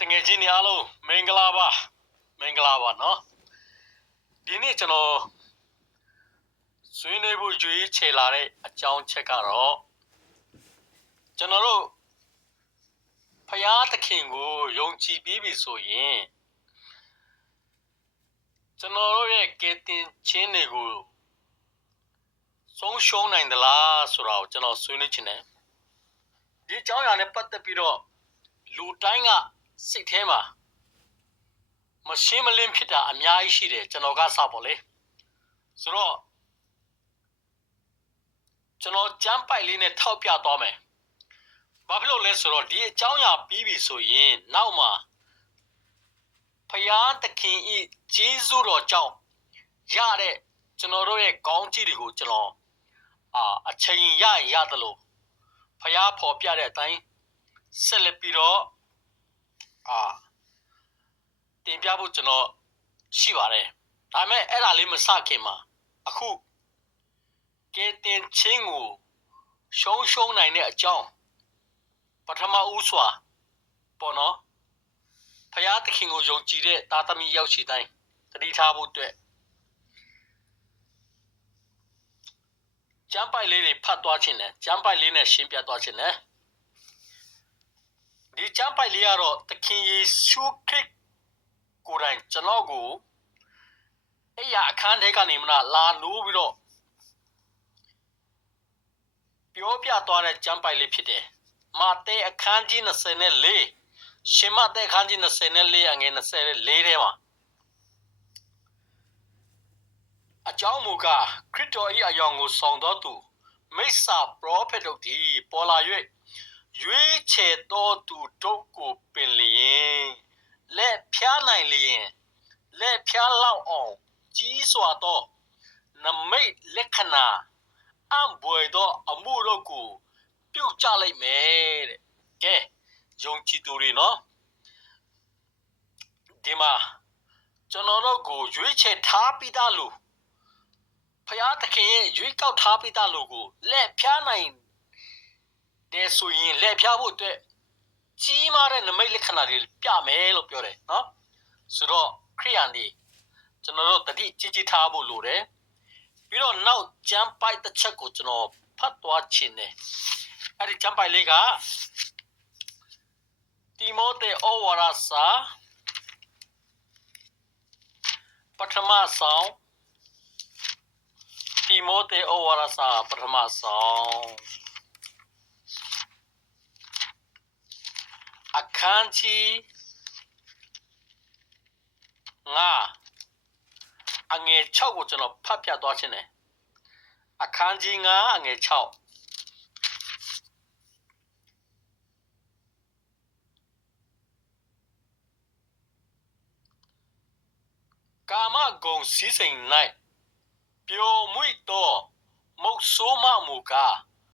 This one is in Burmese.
တငယ်ချင်းတွေအားလုံးမင်္ဂလာပါနော်ဒီနေ့ကျွန်တော်ဆွေးနွေးဖို့ကြွေးချေလာတဲ့အကြောင်းချက်ကတော့ကျွန်တော်တို့ဖယားသခင်ကိုယုံကြည်ပြီးပြီဆိုရင်ကျွန်တော်တို့ရဲ့ကယ်တင်ခြင်းတွေကိုဆုံးရှုံးနိုင်သလားဆိုတာကိုကျွန်တော်ဆွေးနွေးချင်တယ်ဒီအကြောင်းအရာနဲ့ပတ်သက်ပြီးတော့လူတိုင်းကစိတ်ထဲမှာမရှင်းမလင်းဖြစ်တာအများကြီးရှိတယ်ကျွန်တော်ကစပေါ့လေဆိုတော့ကျွန်တော်ကြမ်းပိုက်လေးနဲ့ထောက်ပြသွားမယ်ဘာဖြစ်လို့လဲဆိုတော့ဒီအကြောင်းအရာပြီးပြီဆိုရင်နောက်မှာဖယားသခင်ဤဂျေဇုတော်ကြောင့်ရတဲ့ကျွန်တော်တို့ရဲ့ကောင်းကြီးတွေကိုကျွန်တော်အချိန်ရရတယ်လို့ဖယားဖော်ပြတဲ့အတိုင်းဆက်လက်ပြီးတော့တင်ပြဖို့ကျွန်တော်ရှိပါတယ်ဒါပေမဲ့အဲ့ဒါလေးမစခင်မှာအခုကဲတင်ချင်းကိုရှုံးနိုင်တဲ့အကြောင်းပထမဦးစွာပေါ့နော်ဖယားသခင်ကိုယုံကြည်တဲ့သားသမီးရောက်ရှိတိုင်းတတိထားဖို့အတွက်ကျမ်းပိုက်လေးတွေဖတ်သွားခြင်းနဲ့ကျမ်းပိုက်လေးနဲ့ရှင်းပြသွားခြင်းနဲ့ဒီကျမ်းပိုက်လေးကတော့သခင်ယေရှုခရစ်ကိုယ်တိုင်ကျွန်တော်ကိုအဲ့ရအခန်းထဲကနေမှလာနိုးပြီးတော့ပြောပြသွားတဲ့ကျမ်းပိုက်လေးဖြစ်တယ်မာသဲအခန်းကြီး24ရှင်မသဲအခန်းကြီး24အငယ်24ထဲမှာအကြောင်းမူကားခရစ်တော်၏အယောင်ကိုဆောင်တော်သူမိစ္ဆာပရောဖက်တို့သည်ပေါ်လာ၍ရွေးချယ်တော်သူတို့ကိုပင်လျင်လက်ဖြားနိုင်လျင်လက်ဖြားလောက်အောင်ကြီးစွာသောနမိတ်လက္ခဏာအံ့ဘွယ်သောအမှုတို့ကိုပြုကြလိမ့်မယ်တဲ့ကဲယုံကြည်သူတွေနော်ဒီမှာကျွန်တော်တို့ကိုရွေးချယ်ထားပြီးသားလို့ဖယားသခင်ရဲ့ရွေးကောက်ထားပြီးသားလို့ကိုလက်ဖြားနိုင်တဲ့ဆိုရင်လက်ဖြားဖို့အတွက်ကြီးမားတဲ့နမိတ်လက္ခဏာတွေပြမယ်လို့ပြောတယ်နော်ဆိုတော့ခရိယန်တွေကျွန်တော်တို့တတိကြီးထားဖို့လိုတယ်ပြီးတော့နောက်ကျမ်းပိုက်တစ်ချက်ကိုကျွန်တော်ဖတ်သွားခြင်းတယ်အဲ့ဒီကျမ်းပိုက်လေးကတိမောသေဩဝါဒစာပထမဆောင်တိမောသေဩဝါဒစာပထမဆောင်အခန်းကြီး9အငယ်6ကိုကျွန်တော်ဖတ်ပြသွားခြင်းတယ်အခန်းကြီး9အငယ်6ကာမဂုဏ်စည်းစိမ်၌ပျော်မွေ့သောမုတ်ဆိုးမမူကား